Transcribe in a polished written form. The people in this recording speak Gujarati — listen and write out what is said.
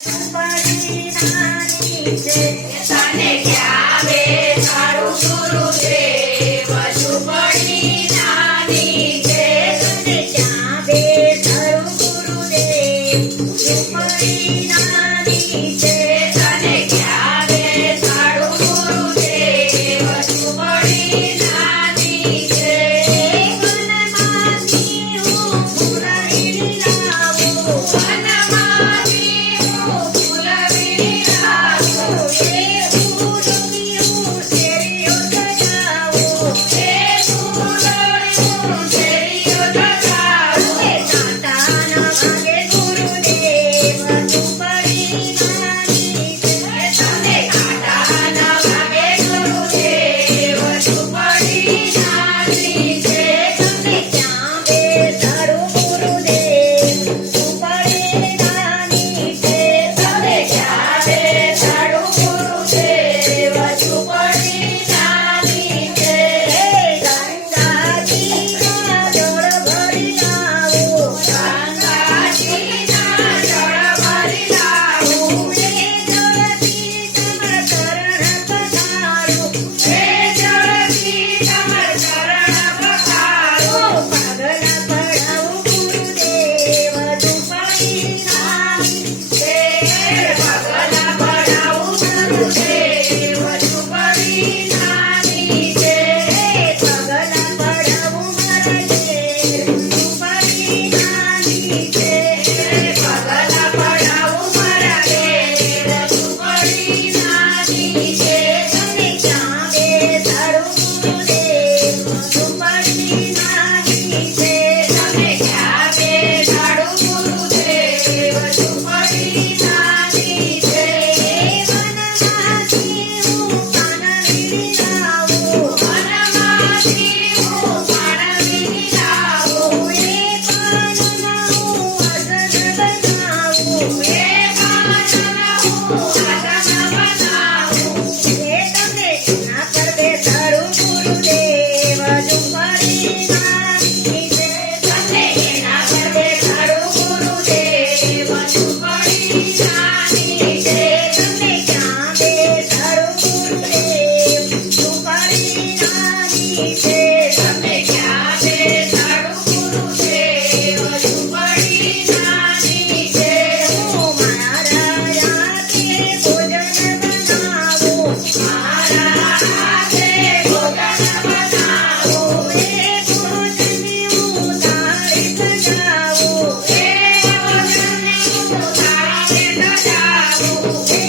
ઝૂંપડી નાની છે તને ક્યાં બેસાડું ગુરુદેવ? ઝૂંપડી નાની છે. તને ક્યાં બેસાડું ગુરુદેવ? ઝૂંપડી નાની છે તને ક્યાં બેસાડું ગુરુદેવ? ઝૂંપડી નાની છે. વનમાંથી હું ફૂલડી લાવું વનમાંથી હું ફૂલ વીણી લાવું. એ ફૂલોની શેરીઓ સજાવું એ ફૂલોળીનું શેરીઓ સજાવું. એ કાંટાના વાગે ગુરુદેવ ઝૂંપડી નાની છે તને કાંટા ન વાગે ગુરુદેવ? ઝૂંપડી નાની છે. તમને ક્યાં બેસાડું ગુરુદેવ? ઝૂંપડી નાની છે તને ક્યાં બેસાડું ગુરુદેવ? ઝૂંપડી નાની છે. ગંગાજીના જળ ભરી લાવું ગંગાજીના જળ ભરી લાવું. એ જળથી તમારા ચરણ પધારું એ જળથી તમર ચરણ પખારું. પગલા પડાવું ગુરુદેવ ઝૂંપડી નાની તે પગલાં પડાવું ગુરુદેવ. ઝૂંપડી નાની છે. પગલા પડાવું મારા દેવ ઝૂંપડી નાની છે પગલાં પડાવું મારા દેવ. ઝૂંપડી નાની છે. તને ક્યાં બેસાડું ગુરુદેવ? ઝૂંપડી નાની છે તને ક્યાં બેસાડું ગુરુદેવ? ઝૂંપડી નાની છે. વનમાંથી હું પાન વીણી લાવું વનમાંથી હું પાન વીણી લાવું. એ પાનના હું આસન બનાવું એ પાનના હું આસન બનાવું. એ તમને ના પર બેસાડું ગુરુદેવ ઝૂંપડી નાની છે તને એના પર બેસાડું ગુરુદેવ. ઝૂંપડી નાની છે. તમને ક્યાં બેસાડું ગુરુદેવ? ઝૂંપડી નાની છે તને ક્યાં બેસાડું ગુરુદેવ? ઝૂંપડી નાની છે. હું મારા હાથે ભોજન બનાવું મારા હાથે ભોજન બનાવું. એ ભોજનની હું થાળી સજાવું એ ભોજનની હું થાળી સજાવું. એ